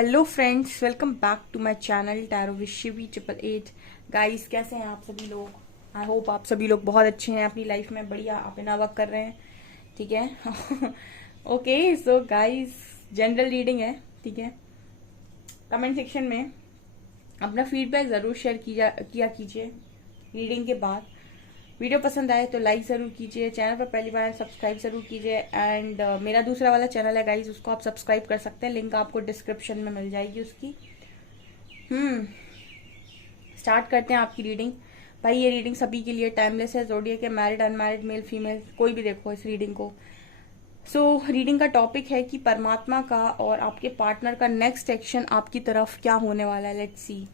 Hello friends, welcome back to my channel tarot with Shivi 888। Guys, कैसे हैं आप सभी लोग? आई होप आप सभी लोग बहुत अच्छे हैं, अपनी लाइफ में बढ़िया अपना वर्क कर रहे हैं। ठीक है। Okay, so guys, general reading है। ठीक है, कमेंट सेक्शन में अपना फीडबैक ज़रूर शेयर किया कीजिए रीडिंग के बाद। वीडियो पसंद आए तो लाइक ज़रूर कीजिए, चैनल पर पहली बार सब्सक्राइब ज़रूर कीजिए। एंड मेरा दूसरा वाला चैनल है गाइज, उसको आप सब्सक्राइब कर सकते हैं, लिंक आपको डिस्क्रिप्शन में मिल जाएगी उसकी। स्टार्ट करते हैं आपकी रीडिंग। भाई, ये रीडिंग सभी के लिए टाइमलेस है। ज़ोडिएक के मैरिड, अनमैरिड, मेल, फीमेल, कोई भी देखो इस रीडिंग को। रीडिंग का टॉपिक है कि परमात्मा का और आपके पार्टनर का नेक्स्ट एक्शन आपकी तरफ क्या होने वाला है। Let's see.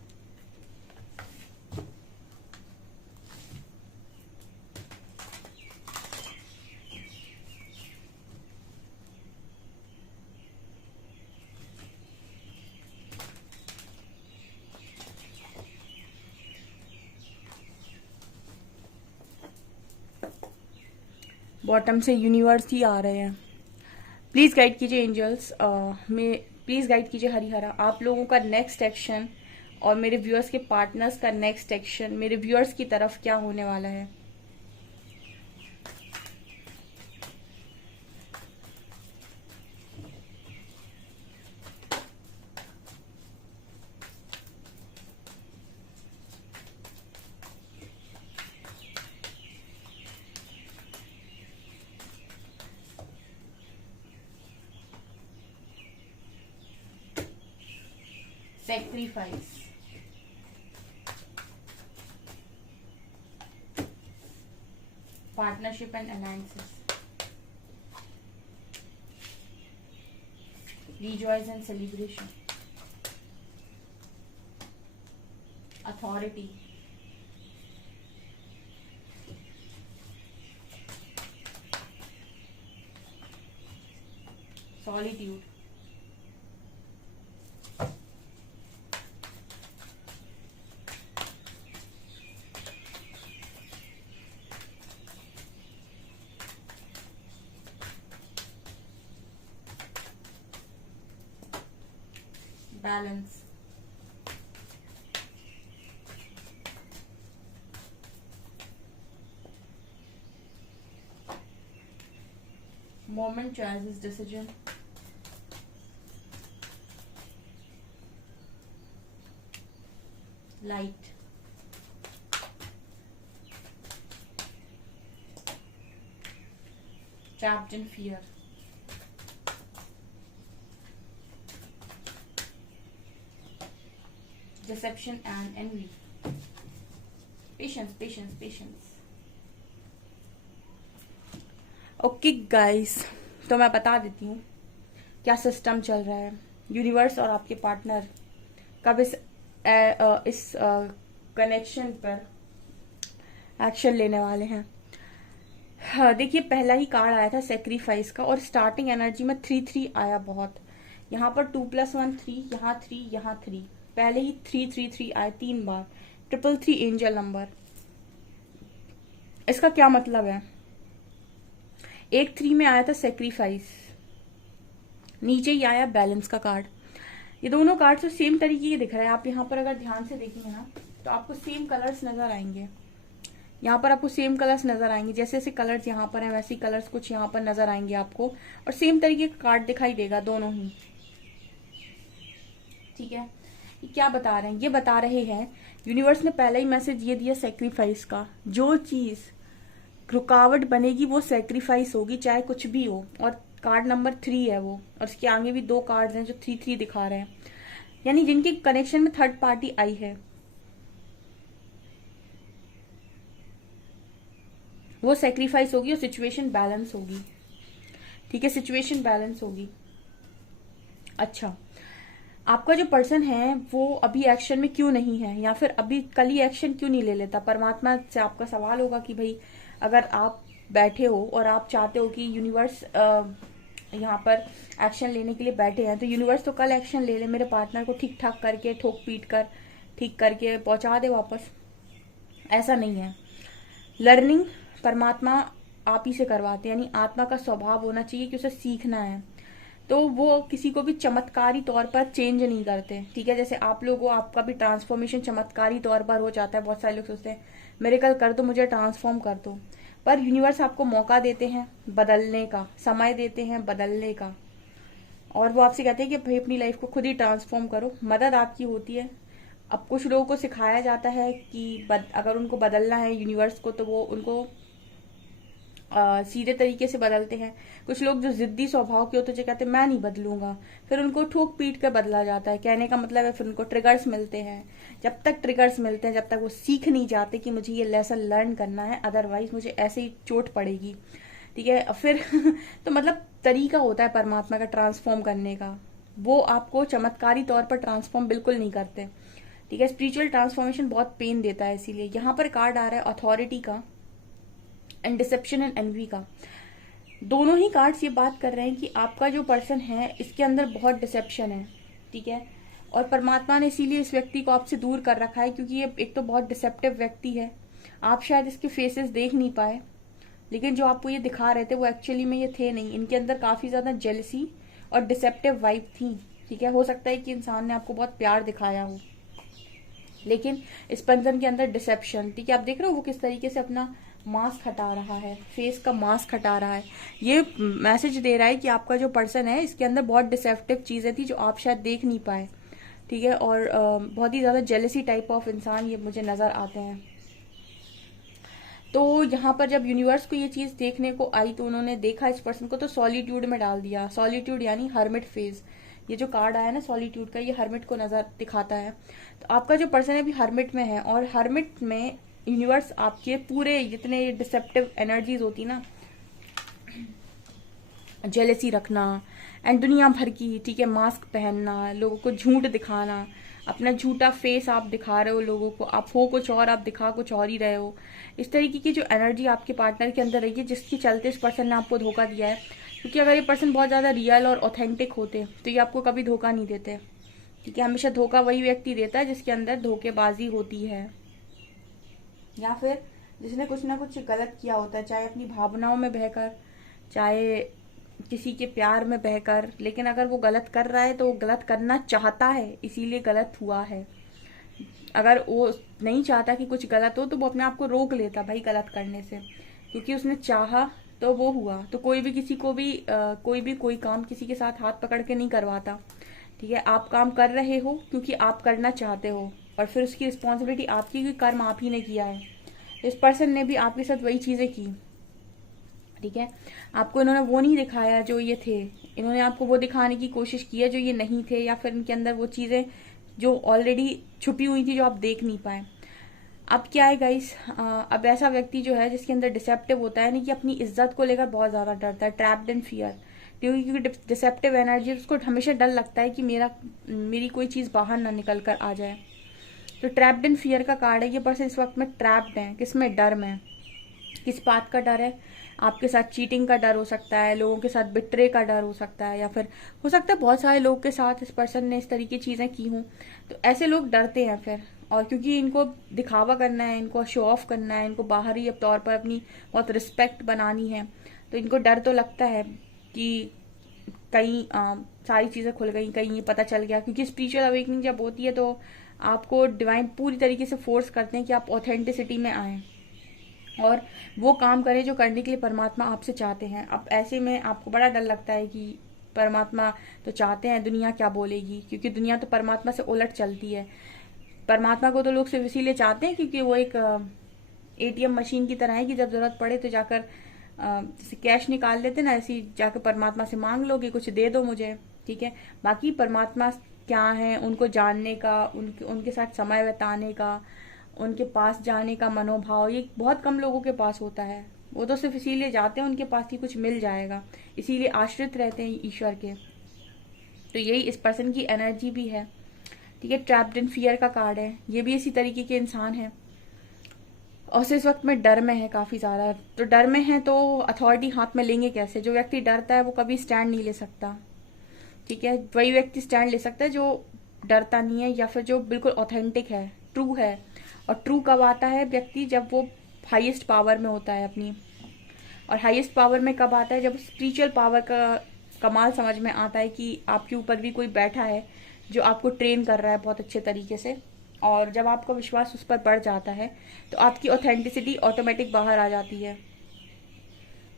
बॉटम से यूनिवर्स ही आ रहे हैं। प्लीज गाइड कीजिए एंजल्स, में प्लीज गाइड कीजिए हरिहरा, आप लोगों का नेक्स्ट एक्शन और मेरे व्यूअर्स के पार्टनर्स का नेक्स्ट एक्शन मेरे व्यूअर्स की तरफ क्या होने वाला है। Sacrifice, partnership and alliances, rejoice and celebration, authority, solitude, balance, moment choices decision, light, trapped in fear, deception and envy, patience. Okay guys, तो मैं बता देती हूँ क्या सिस्टम चल रहा है। यूनिवर्स और आपके पार्टनर कब इस कनेक्शन पर एक्शन लेने वाले हैं। हाँ, देखिए, पहला ही कार्ड आया था सेक्रीफाइस का, और स्टार्टिंग एनर्जी में 3-3 आया बहुत। यहाँ पर 2+1 3, यहाँ 3, यहाँ 3, पहले ही 3-3-3 आए 3 बार। 333 एंजल नंबर। इसका क्या मतलब है? एक 3 में आया था सेक्रीफाइस, नीचे ही आया बैलेंस का कार्ड। ये दोनों कार्ड तो सेम तरीके के दिख रहे हैं। आप यहाँ पर अगर ध्यान से देखेंगे ना तो आपको सेम कलर्स नजर आएंगे। यहाँ पर आपको सेम कलर्स नजर आएंगे, जैसे जैसे कलर्स यहाँ पर हैं वैसे ही कलर्स कुछ यहाँ पर नजर आएंगे आपको, और सेम तरीके का कार्ड दिखाई देगा दोनों ही। ठीक है, ये क्या बता रहे हैं? ये बता रहे हैं यूनिवर्स ने पहले ही मैसेज ये दिया सेक्रीफाइस का। जो चीज रुकावट बनेगी वो सेक्रीफाइस होगी, चाहे कुछ भी हो। और कार्ड नंबर 3 है वो, और उसके आगे भी 2 कार्ड हैं जो 3-3 दिखा रहे हैं, यानी जिनके कनेक्शन में थर्ड पार्टी आई है वो सेक्रीफाइस होगी और सिचुएशन बैलेंस होगी। ठीक है, सिचुएशन बैलेंस होगी। अच्छा, आपका जो पर्सन है वो अभी एक्शन में क्यों नहीं है, या फिर अभी कल ही एक्शन क्यों नहीं ले लेता? परमात्मा से आपका सवाल होगा कि भाई, अगर आप बैठे हो और आप चाहते हो कि यूनिवर्स यहाँ पर एक्शन लेने के लिए बैठे हैं, तो यूनिवर्स तो कल एक्शन ले ले, मेरे पार्टनर को ठीक ठाक करके, ठोक पीट कर ठीक करके पहुंचा दे वापस। ऐसा नहीं है। लर्निंग परमात्मा आप ही से करवाते हैं, यानी आत्मा का स्वभाव होना चाहिए कि उसे सीखना है। तो वो किसी को भी चमत्कारी तौर पर चेंज नहीं करते, ठीक है। जैसे आप लोगों, आपका भी ट्रांसफॉर्मेशन चमत्कारी तौर पर हो जाता है। बहुत सारे लोग सोचते हैं मेरेकल कर दो, मुझे ट्रांसफॉर्म कर दो, पर यूनिवर्स आपको मौका देते हैं बदलने का, समय देते हैं बदलने का, और वो आपसे कहते हैं कि भाई अपनी लाइफ को खुद ही ट्रांसफॉर्म करो। मदद आपकी होती है। अब कुछ लोगों को सिखाया जाता है कि अगर उनको बदलना है यूनिवर्स को, तो वो उनको सीधे तरीके से बदलते हैं। कुछ लोग जो जिद्दी स्वभाव के होते हैं, जो कहते हैं मैं नहीं बदलूंगा, फिर उनको ठोक पीट कर बदला जाता है। कहने का मतलब है फिर उनको ट्रिगर्स मिलते हैं। जब तक ट्रिगर्स मिलते हैं, जब तक वो सीख नहीं जाते कि मुझे ये लेसन लर्न करना है, अदरवाइज मुझे ऐसे ही चोट पड़ेगी, ठीक है। फिर तो मतलब तरीका होता है परमात्मा का ट्रांसफॉर्म करने का, वो आपको चमत्कारी तौर पर ट्रांसफॉर्म बिल्कुल नहीं करते, ठीक है। स्पिरिचुअल ट्रांसफॉर्मेशन बहुत पेन देता है, इसीलिए यहाँ पर कार्ड आ रहा है अथॉरिटी का एंड डिसेप्शन एंड एनवी का। दोनों ही कार्ड्स ये बात कर रहे हैं कि आपका जो पर्सन है इसके अंदर बहुत डिसेप्शन है, ठीक है। और परमात्मा ने इसीलिए इस व्यक्ति को आपसे दूर कर रखा है, क्योंकि ये एक तो बहुत डिसेप्टिव व्यक्ति है। आप शायद इसके फेसेस देख नहीं पाए, लेकिन जो आपको ये दिखा रहे थे वो एक्चुअली में ये थे नहीं। इनके अंदर काफी ज्यादा जेलसी और डिसेप्टिव वाइब थी, ठीक है। हो सकता है कि इंसान ने आपको बहुत प्यार दिखाया हो, लेकिन इस पर्सन के अंदर डिसेप्शन, ठीक है। आप देख रहे हो वो किस तरीके से अपना मास्क हटा रहा है, फेस का मास्क हटा रहा है। ये मैसेज दे रहा है कि आपका जो पर्सन है इसके अंदर बहुत डिसेप्टिव चीजें थी जो आप शायद देख नहीं पाए, ठीक है। और बहुत ही ज्यादा जेलसी टाइप ऑफ इंसान ये मुझे नजर आते हैं। तो यहाँ पर जब यूनिवर्स को ये चीज देखने को आई, तो उन्होंने देखा इस पर्सन को तो सॉलिट्यूड में डाल दिया। सॉलिट्यूड यानी हर्मिट फेज। ये जो कार्ड आया ना सॉलिट्यूड का, ये हर्मिट को नजर दिखाता है। तो आपका जो पर्सन है अभी हर्मिट में है, और हर्मिट में यूनिवर्स आपके पूरे जितने डिसेप्टिव एनर्जीज होती ना, जेलेसी रखना एंड दुनिया भर की, ठीक है, मास्क पहनना, लोगों को झूठ दिखाना, अपना झूठा फेस आप दिखा रहे हो लोगों को, आप हो कुछ और, आप दिखा कुछ और ही रहे हो। इस तरीके की जो एनर्जी आपके पार्टनर के अंदर रही है, जिसके चलते इस पर्सन ने आपको धोखा दिया है। क्योंकि अगर ये पर्सन बहुत ज्यादा रियल और ऑथेंटिक होते तो ये आपको कभी धोखा नहीं देते, ठीक है। हमेशा धोखा वही व्यक्ति देता है जिसके अंदर धोखेबाजी होती है, या फिर जिसने कुछ ना कुछ गलत किया होता है, चाहे अपनी भावनाओं में बहकर, चाहे किसी के प्यार में बहकर। लेकिन अगर वो गलत कर रहा है तो वो गलत करना चाहता है, इसीलिए गलत हुआ है। अगर वो नहीं चाहता कि कुछ गलत हो तो वो अपने आप को रोक लेता भाई गलत करने से, क्योंकि उसने चाहा तो वो हुआ। तो कोई भी किसी को भी कोई काम किसी के साथ हाथ पकड़ के नहीं करवाता, ठीक है। आप काम कर रहे हो क्योंकि आप करना चाहते हो, और फिर उसकी रिस्पॉन्सिबिलिटी आपकी, क्योंकि कर्म आप ही ने किया है। इस पर्सन ने भी आपके साथ वही चीजें की, ठीक है। आपको इन्होंने वो नहीं दिखाया जो ये थे, इन्होंने आपको वो दिखाने की कोशिश की है जो ये नहीं थे, या फिर इनके अंदर वो चीजें जो ऑलरेडी छुपी हुई थी जो आप देख नहीं पाए। अब क्या है गाइस, अब ऐसा व्यक्ति जो है जिसके अंदर डिसेप्टिव होता है, नहीं कि अपनी इज्जत को लेकर बहुत ज्यादा डरता है, ट्रैप्ड इन फियर, क्योंकि डिसेप्टिव एनर्जी, उसको हमेशा डर लगता है कि मेरी कोई चीज बाहर ना निकल कर आ जाए। तो ट्रैप्ड इन फियर का कार्ड है। ये पर्सन इस वक्त में ट्रैप्ड है, किसमें, डर में। किस बात का डर है? आपके साथ चीटिंग का डर हो सकता है, लोगों के साथ बिट्रे का डर हो सकता है, या फिर हो सकता है बहुत सारे लोग के साथ इस पर्सन ने इस तरीके की चीजें की हों। तो ऐसे लोग डरते हैं फिर, और क्योंकि इनको दिखावा करना है, इनको शो ऑफ करना है, इनको बाहरी तौर पर अपनी बहुत रिस्पेक्ट बनानी है, तो इनको डर तो लगता है कि कहीं सारी चीजें खुल गई, कहीं ये पता चल गया। क्योंकि स्पिरिचुअल अवेकनिंग जब होती है तो आपको डिवाइन पूरी तरीके से फोर्स करते हैं कि आप ऑथेंटिसिटी में आए और वो काम करें जो करने के लिए परमात्मा आपसे चाहते हैं। अब ऐसे में आपको बड़ा डर लगता है कि परमात्मा तो चाहते हैं, दुनिया क्या बोलेगी, क्योंकि दुनिया तो परमात्मा से उलट चलती है। परमात्मा को तो लोग सिर्फ इसीलिए चाहते हैं क्योंकि वो एक एटीएम मशीन की तरह है कि जब जरूरत पड़े तो जाकर जैसे कैश निकाल लेते ना, ऐसी जाकर परमात्मा से मांग लोगे कुछ दे दो मुझे, ठीक है। बाकी परमात्मा क्या है उनको जानने का, उनके साथ समय बिताने का, उनके पास जाने का मनोभाव, ये बहुत कम लोगों के पास होता है। वो तो सिर्फ इसीलिए जाते हैं उनके पास ही कुछ मिल जाएगा, इसीलिए आश्रित रहते हैं ईश्वर के। तो यही इस पर्सन की एनर्जी भी है, ठीक है। ट्रैप्ड इन फियर का कार्ड है, ये भी इसी तरीके के इंसान है और इस वक्त में डर में है काफी ज्यादा। तो डर में है तो अथॉरिटी हाथ में लेंगे कैसे? जो व्यक्ति डरता है वो कभी स्टैंड नहीं ले सकता, ठीक है। वही व्यक्ति स्टैंड ले सकता है जो डरता नहीं है, या फिर जो बिल्कुल ऑथेंटिक है, ट्रू है। और ट्रू कब आता है व्यक्ति? जब वो हाईएस्ट पावर में होता है अपनी। और हाईएस्ट पावर में कब आता है? जब स्पिरिचुअल पावर का कमाल समझ में आता है कि आपके ऊपर भी कोई बैठा है जो आपको ट्रेन कर रहा है बहुत अच्छे तरीके से। और जब आपका विश्वास उस पर बढ़ जाता है तो आपकी ऑथेंटिसिटी ऑटोमेटिक बाहर आ जाती है।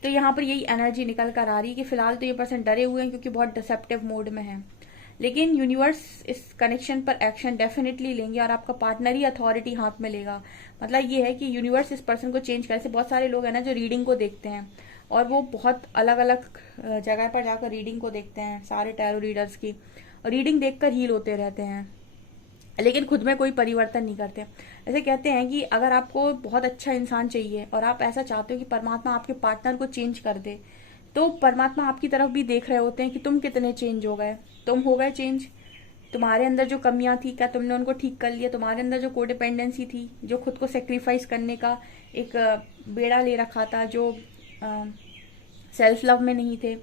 तो यहाँ पर यही एनर्जी निकल कर आ रही है कि फिलहाल तो ये पर्सन डरे हुए हैं क्योंकि बहुत डिसेप्टिव मोड में है, लेकिन यूनिवर्स इस कनेक्शन पर एक्शन डेफिनेटली लेंगे और आपका पार्टनर ही अथॉरिटी हाथ में लेगा। मतलब ये है कि यूनिवर्स इस पर्सन को चेंज करे। बहुत सारे लोग हैं ना जो रीडिंग को देखते हैं और वो बहुत अलग अलग जगह पर जाकर रीडिंग को देखते हैं, सारे टैरो रीडर्स की, और रीडिंग देखकर हील होते रहते हैं, लेकिन खुद में कोई परिवर्तन नहीं करते। ऐसे कहते हैं कि अगर आपको बहुत अच्छा इंसान चाहिए और आप ऐसा चाहते हो कि परमात्मा आपके पार्टनर को चेंज कर दे, तो परमात्मा आपकी तरफ भी देख रहे होते हैं कि तुम कितने चेंज हो गए। तुम हो गए चेंज, तुम्हारे अंदर जो कमियां थी क्या तुमने उनको ठीक कर लिया? तुम्हारे अंदर जो कोडिपेंडेंसी थी, जो खुद को सेक्रीफाइस करने का एक बेड़ा ले रखा था, जो सेल्फ लव में नहीं थे,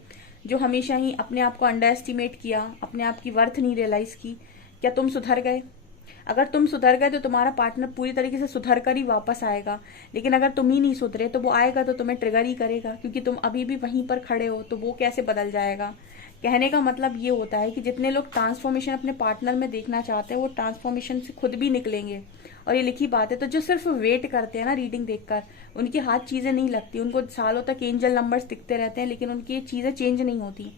जो हमेशा ही अपने आप को अंडर एस्टिमेट किया, अपने आप की वर्थ नहीं रियलाइज की, क्या तुम सुधर गए? अगर तुम सुधर गए तो तुम्हारा पार्टनर पूरी तरीके से सुधर कर ही वापस आएगा। लेकिन अगर तुम ही नहीं सुधरे तो वो आएगा तो तुम्हें ट्रिगर ही करेगा, क्योंकि तुम अभी भी वहीं पर खड़े हो, तो वो कैसे बदल जाएगा। कहने का मतलब ये होता है कि जितने लोग ट्रांसफॉर्मेशन अपने पार्टनर में देखना चाहते हैं वो ट्रांसफॉर्मेशन से खुद भी निकलेंगे, और ये लिखी बात है। तो जो सिर्फ वेट करते हैं ना रीडिंग देखकर, उनके हाथ चीजें नहीं लगती, उनको सालों तक एंजल नंबर्स दिखते रहते हैं लेकिन उनकी चीजें चेंज नहीं होती,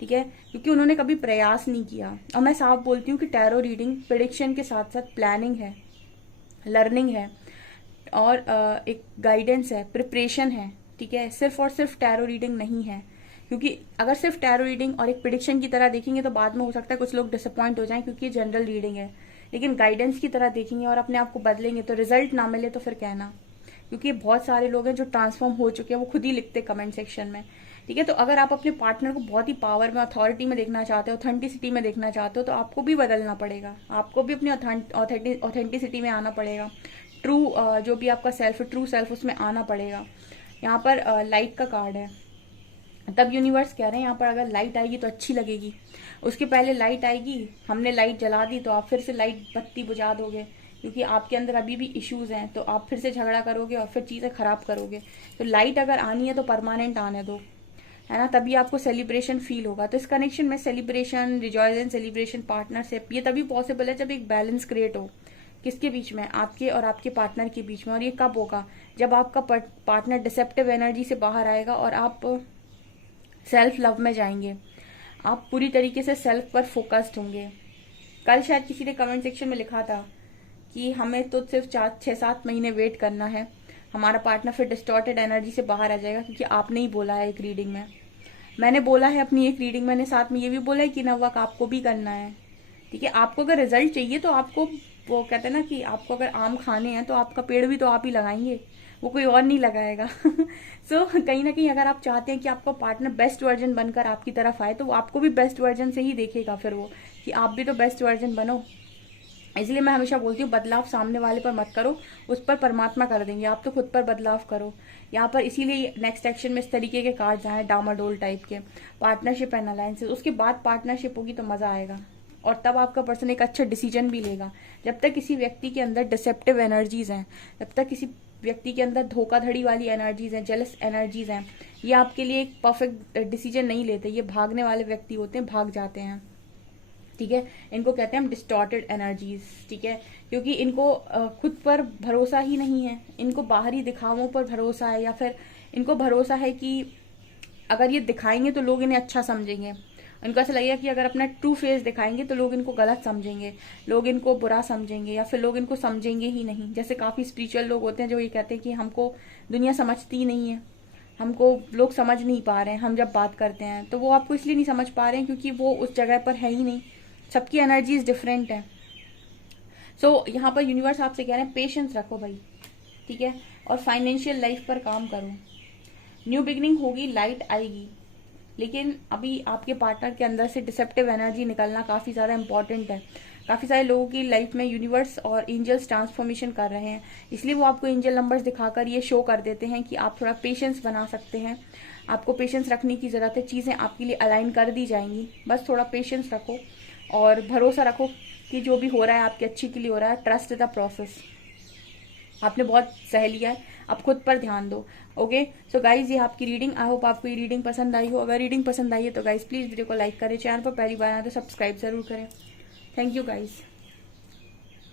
ठीक है, क्योंकि उन्होंने कभी प्रयास नहीं किया। और मैं साफ बोलती हूँ कि टैरो रीडिंग प्रेडिक्शन के साथ साथ प्लानिंग है, लर्निंग है, और एक गाइडेंस है, प्रिपरेशन है, ठीक है। सिर्फ और सिर्फ टैरो रीडिंग नहीं है, क्योंकि अगर सिर्फ टैरो रीडिंग और एक प्रिडिक्शन की तरह देखेंगे तो बाद में हो सकता है कुछ लोग डिसअपॉइंट हो जाएं, क्योंकि ये जनरल रीडिंग है। लेकिन गाइडेंस की तरह देखेंगे और अपने आप को बदलेंगे तो रिजल्ट ना मिले तो फिर कहना, क्योंकि बहुत सारे लोग हैं जो ट्रांसफॉर्म हो चुके हैं, वो खुद ही लिखते कमेंट सेक्शन में, ठीक है। तो अगर आप अपने पार्टनर को बहुत ही पावर में, अथॉरिटी में देखना चाहते हो, ऑथेंटिसिटी में देखना चाहते हो, तो आपको भी बदलना पड़ेगा, आपको भी अपनी ऑथेंटिसिटी में आना पड़ेगा, ट्रू जो भी आपका सेल्फ, ट्रू सेल्फ, उसमें आना पड़ेगा। यहाँ पर लाइट का कार्ड है, तब यूनिवर्स कह रहे हैं यहाँ पर अगर लाइट आएगी तो अच्छी लगेगी। उसके पहले लाइट आएगी, हमने लाइट जला दी तो आप फिर से लाइट बत्ती बुझा दोगे, क्योंकि आपके अंदर अभी भी इश्यूज हैं, तो आप फिर से झगड़ा करोगे और फिर चीजें खराब करोगे। तो लाइट अगर आनी है तो परमानेंट आने दो, है ना, तभी आपको सेलिब्रेशन फील होगा। तो इस कनेक्शन में सेलिब्रेशन, रिजॉयस, सेलिब्रेशन, पार्टनरशिप, ये तभी पॉसिबल है जब एक बैलेंस क्रिएट हो। किसके बीच में? आपके और आपके पार्टनर के बीच में। और ये कब होगा? जब आपका पार्टनर डिसेप्टिव एनर्जी से बाहर आएगा और आप सेल्फ लव में जाएंगे, आप पूरी तरीके से सेल्फ पर फोकस्ड होंगे। कल शायद किसी ने कमेंट सेक्शन में लिखा था कि हमें तो सिर्फ 6-7 महीने वेट करना है, हमारा पार्टनर फिर डिस्टॉर्टेड एनर्जी से बाहर आ जाएगा। क्योंकि आपने ही बोला है एक रीडिंग में, मैंने बोला है अपनी एक रीडिंग, मैंने साथ में ये भी बोला है कि नवक आपको भी करना है, ठीक है। आपको अगर रिजल्ट चाहिए तो आपको, वो कहते हैं ना कि आपको अगर आम खाने हैं तो आपका पेड़ भी तो आप ही लगाएंगे, वो कोई और नहीं लगाएगा। सो कहीं ना कहीं अगर आप चाहते हैं कि आपका पार्टनर बेस्ट वर्जन बनकर आपकी तरफ आए, तो वो आपको भी बेस्ट वर्जन से ही देखेगा फिर वो, कि आप भी तो बेस्ट वर्जन बनो। इसलिए मैं हमेशा बोलती हूँ बदलाव सामने वाले पर मत करो, उस पर परमात्मा कर देंगे, आप तो खुद पर बदलाव करो। यहाँ पर इसीलिए नेक्स्ट एक्शन में इस तरीके के कार्ड्स आए, डामाडोल टाइप के, पार्टनरशिप एंड अलायंसेस। उसके बाद पार्टनरशिप होगी तो मजा आएगा, और तब आपका पर्सन एक अच्छा डिसीजन भी लेगा। जब तक किसी व्यक्ति के अंदर डिसेप्टिव एनर्जीज हैं, जब तक किसी व्यक्ति के अंदर धोखाधड़ी वाली एनर्जीज हैं, जेलस एनर्जीज हैं, ये आपके लिए एक परफेक्ट डिसीजन नहीं लेते। ये भागने वाले व्यक्ति होते हैं, भाग जाते हैं, ठीक है। इनको कहते हैं हम डिस्टॉर्टेड एनर्जीज, ठीक है, क्योंकि इनको खुद पर भरोसा ही नहीं है, इनको बाहरी दिखावों पर भरोसा है, या फिर इनको भरोसा है कि अगर ये दिखाएंगे तो लोग इन्हें अच्छा समझेंगे। इनको ऐसा लगेगा कि अगर अपना ट्रू फेस दिखाएंगे तो लोग इनको गलत समझेंगे, लोग इनको बुरा समझेंगे, या फिर लोग इनको समझेंगे ही नहीं। जैसे काफी स्पिरिचुअल लोग होते हैं जो ये कहते हैं कि हमको दुनिया समझती ही नहीं है, हमको लोग समझ नहीं पा रहे हैं हम जब बात करते हैं। तो वो आपको इसलिए नहीं समझ पा रहे हैं क्योंकि वो उस जगह पर है ही नहीं, सबकी एनर्जीज डिफरेंट है। सो यहाँ पर यूनिवर्स आपसे कह रहे हैं पेशेंस रखो भाई, ठीक है, और फाइनेंशियल लाइफ पर काम करो। न्यू बिगिनिंग होगी, लाइट आएगी, लेकिन अभी आपके पार्टनर के अंदर से डिसेप्टिव एनर्जी निकलना काफी ज्यादा इंपॉर्टेंट है। काफी सारे लोगों की लाइफ में यूनिवर्स और एंजल्स ट्रांसफॉर्मेशन कर रहे हैं, इसलिए वो आपको एंजल नंबर्स दिखाकर ये शो कर देते हैं कि आप थोड़ा पेशेंस बना सकते हैं। आपको पेशेंस रखने की जरूरत है, चीजें आपके लिए अलाइन कर दी जाएंगी, बस थोड़ा पेशेंस रखो और भरोसा रखो कि जो भी हो रहा है आपके अच्छे के लिए हो रहा है। ट्रस्ट द प्रोसेस, आपने बहुत सह लिया है, आप खुद पर ध्यान दो। ओके, सो गाइज ये आपकी रीडिंग, आई होप आपको ये रीडिंग पसंद आई हो। अगर रीडिंग पसंद आई है तो गाइज प्लीज वीडियो को लाइक करें, चैनल पर पहली बार आए तो सब्सक्राइब जरूर करें। Thank you guys.